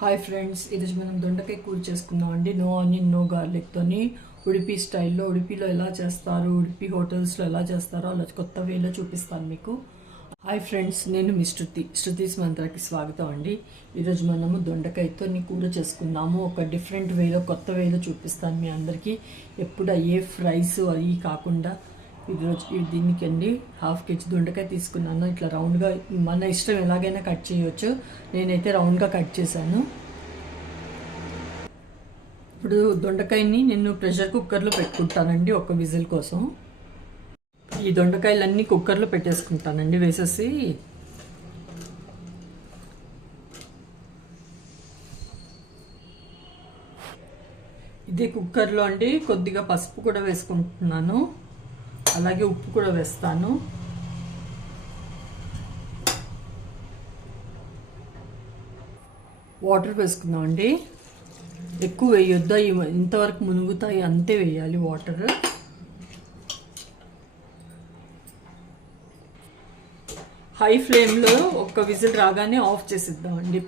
Hi friends, ఈరోజు మనం దొండకాయ కూర చేసుకుందాం అండి. నో ఆనియన్ నో గార్లిక్తోని ఉడిపి స్టైల్లో. ఉడిపిలో ఎలా చేస్తారు, ఉడిపి హోటల్స్లో ఎలా చేస్తారో అలా కొత్త వేలో చూపిస్తాను మీకు. హాయ్ ఫ్రెండ్స్, నేను మీ శృతిస్ మంత్రాకి స్వాగతం అండి. ఈరోజు మనము దొండకాయతో కూర చేసుకుందాము. ఒక డిఫరెంట్ వేలో, కొత్త వేలో చూపిస్తాను మీ అందరికీ. ఎప్పుడు అయ్యే ఫ్రైస్ అవి కాకుండా ఈరోజు దీనికి అండి 1/2 kg దొండకాయ తీసుకున్నాను. ఇట్లా రౌండ్గా మన ఇష్టం ఎలాగైనా కట్ చేయవచ్చు. నేనైతే రౌండ్గా కట్ చేశాను. ఇప్పుడు దొండకాయని నేను ప్రెషర్ కుక్కర్లో పెట్టుకుంటానండి ఒక విజిల్ కోసం. ఈ దొండకాయలన్నీ కుక్కర్లో పెట్టేసుకుంటానండి వేసేసి. ఇదే కుక్కర్లో అండి కొద్దిగా పసుపు కూడా వేసుకుంటున్నాను, అలాగే ఉప్పు కూడా వేస్తాను. వాటర్ వేసుకుందాం అండి. ఎక్కువ వేయొద్దా, ఇంతవరకు మునుగుతాయి అంతే వేయాలి వాటర్. హై ఫ్లేమ్లో ఒక విజిల్ రాగానే ఆఫ్ చేసిద్దామండి.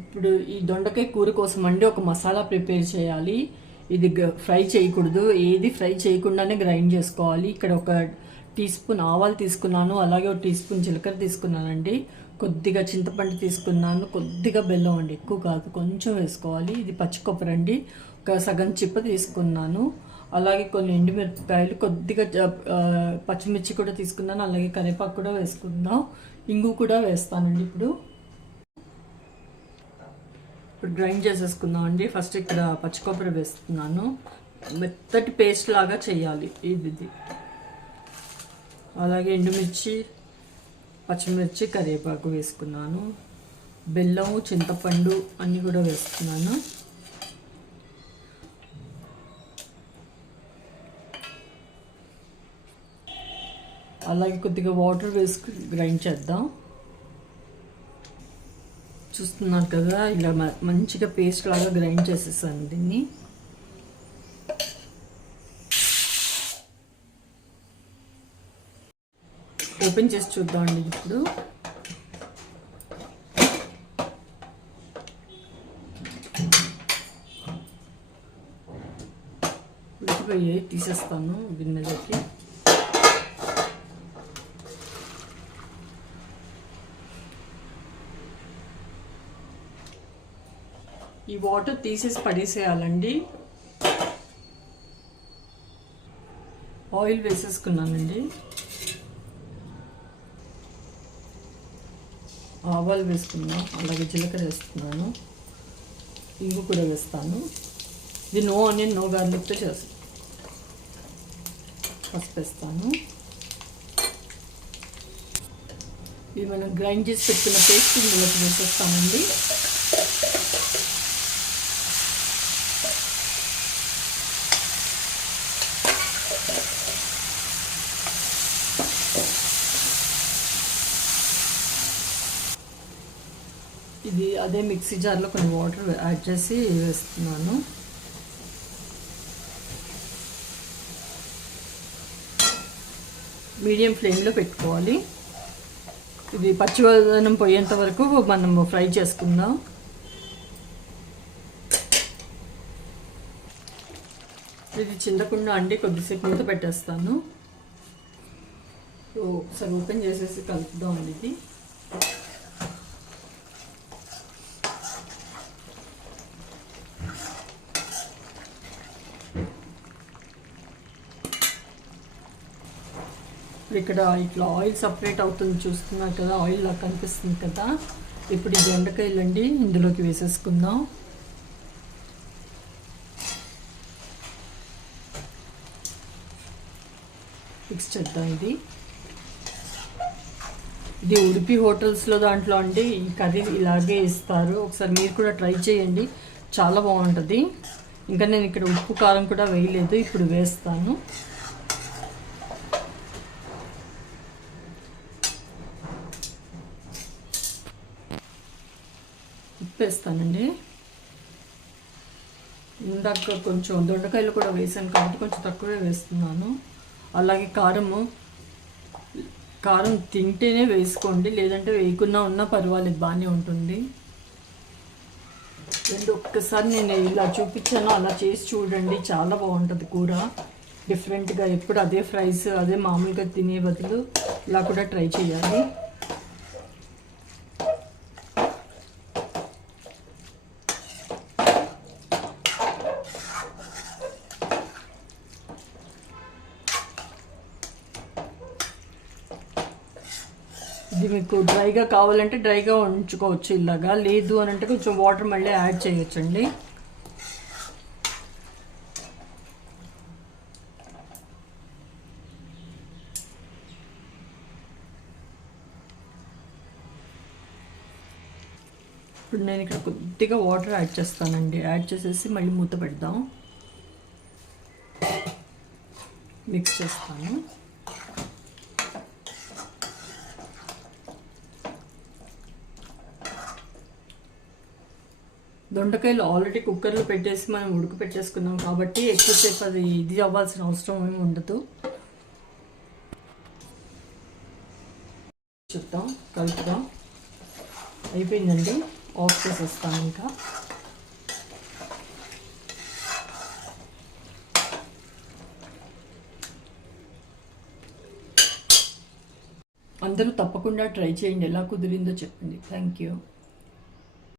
ఇప్పుడు ఈ దొండకాయ కూర కోసం అండి ఒక మసాలా ప్రిపేర్ చేయాలి. ఇది ఫ్రై చేయకూడదు, ఏది ఫ్రై చేయకుండానే గ్రైండ్ చేసుకోవాలి. ఇక్కడ ఒక టీ స్పూన్ ఆవాలు తీసుకున్నాను, అలాగే ఒక టీ స్పూన్ జీలకర్ర తీసుకున్నానండి. కొద్దిగా చింతపండు తీసుకున్నాను, కొద్దిగా బెల్లం అండి, ఎక్కువ కాదు, కొంచెం వేసుకోవాలి. ఇది పచ్చి కొబ్బరి అండి, ఒక సగం చిప్ప తీసుకున్నాను. అలాగే కొన్ని ఎండుమిరపకాయలు, కొద్దిగా పచ్చిమిర్చి కూడా తీసుకున్నాను, అలాగే కరివేపాకు కూడా వేసుకుందాం. ఇంగు కూడా వేస్తానండి. ఇప్పుడు గ్రైండ్ చేసేసుకుందాం అండి. ఫస్ట్ ఇక్కడ పచ్చి కొబ్బరి వేస్తున్నాను, మెత్తటి పేస్ట్ లాగా చేయాలి ఇది. అలాగే ఎండుమిర్చి, పచ్చిమిర్చి, కరివేపాకు వేసుకున్నాను. బెల్లం, చింతపండు అన్నీ కూడా వేస్తున్నాను. అలాగే కొద్దిగా వాటర్ వేసుకుని గ్రైండ్ చేద్దాం. చూస్తున్నారు కదా, ఇలా మంచిగా పేస్ట్ లాగా గ్రైండ్ చేసేసాను దీన్ని. ఓపెన్ చేసి చూద్దామండి. ఇప్పుడు ఉడికిపోయి తీసేస్తాను గిన్నెలోకి. ఈ వాటర్ తీసేసి పడేసేయాలండి. ఆయిల్ వేసేసుకున్నానండి, ఆవాలు వేసుకున్నాను, అలాగే జీలకర్ర వేస్తున్నాను, ఇంగు కూడా వేస్తాను. ఇది నో ఆనియన్ నో గార్లిక్తో చేస్తాను. పసుపు వేస్తాను. ఇది మనం గ్రైండ్ చేసి పెట్టుకున్న పేస్ట్ ఇందులోకి వేసేస్తామండి. ఇది అదే మిక్సీ జార్లో కొన్ని వాటర్ యాడ్ చేసి వేస్తున్నాను. మీడియం ఫ్లేమ్లో పెట్టుకోవాలి. ఇది పచ్చివాసన పోయేంత వరకు మనం ఫ్రై చేసుకుందాం. ఇది చిందకుండా అండి కొద్దిసేపు మూత పెట్టేస్తాను. ఒకసారి ఓపెన్ చేసేసి కలుపుదాం అండి. ఇది ఇక్కడ ఇట్లా ఆయిల్ సపరేట్ అవుతుంది, చూస్తున్నారు కదా, ఆయిల్ లాగా కనిపిస్తుంది కదా. ఇప్పుడు ఈ దొండకాయలు అండి ఇందులోకి వేసేసుకుందాం. మిక్స్ చేద్దాం. ఇది ఉడిపి హోటల్స్లో దాంట్లో అండి ఈ కర్రీ ఇలాగే ఇస్తారు. ఒకసారి మీరు కూడా ట్రై చేయండి, చాలా బాగుంటుంది. ఇంకా నేను ఇక్కడ ఉప్పు కారం కూడా వేయలేదు, ఇప్పుడు వేస్తాను. వేస్తానండి. ఇందాక కొంచెం దొండకాయలు కూడా వేసాను కాబట్టి కొంచెం తక్కువే వేస్తున్నాను. అలాగే కారం తింటేనే వేసుకోండి, లేదంటే వేయకున్నా ఉన్నా పర్వాలేదు, బాగానే ఉంటుంది. రెండు ఒక్కసారి నేను ఇలా చూపించాను, అలా చేసి చూడండి, చాలా బాగుంటుంది కూర. డిఫరెంట్గా ఎప్పుడు అదే ఫ్రైస్ అదే మామూలుగా తినే బదులు ఇలా కూడా ట్రై చేయాలి. ఇది మీకు డ్రైగా కావాలంటే డ్రైగా ఉంచుకోవచ్చు ఇలాగా, లేదు అని అంటే కొంచెం వాటర్ మళ్ళీ యాడ్ చేయొచ్చండి. ఇప్పుడు నేను ఇక్కడ కొద్దిగా వాటర్ యాడ్ చేస్తానండి. యాడ్ చేసేసి మళ్ళీ మూత పెడదాం, మిక్స్ చేస్తాను. దొండకాయలు ఆల్రెడీ కుక్కర్లో పెట్టేసి మనం ఉడుకు పెట్టేసుకున్నాం కాబట్టి ఎక్కువసేపు అది ఇది అవ్వాల్సిన అవసరం ఏమి ఉండదు. చూద్దాం, కలుపుదాం. అయిపోయిందండి, ఆఫ్ చేసేస్తాను. ఇంకా అందరూ తప్పకుండా ట్రై చేయండి, ఎలా కుదిరిందో చెప్పండి. Thank you.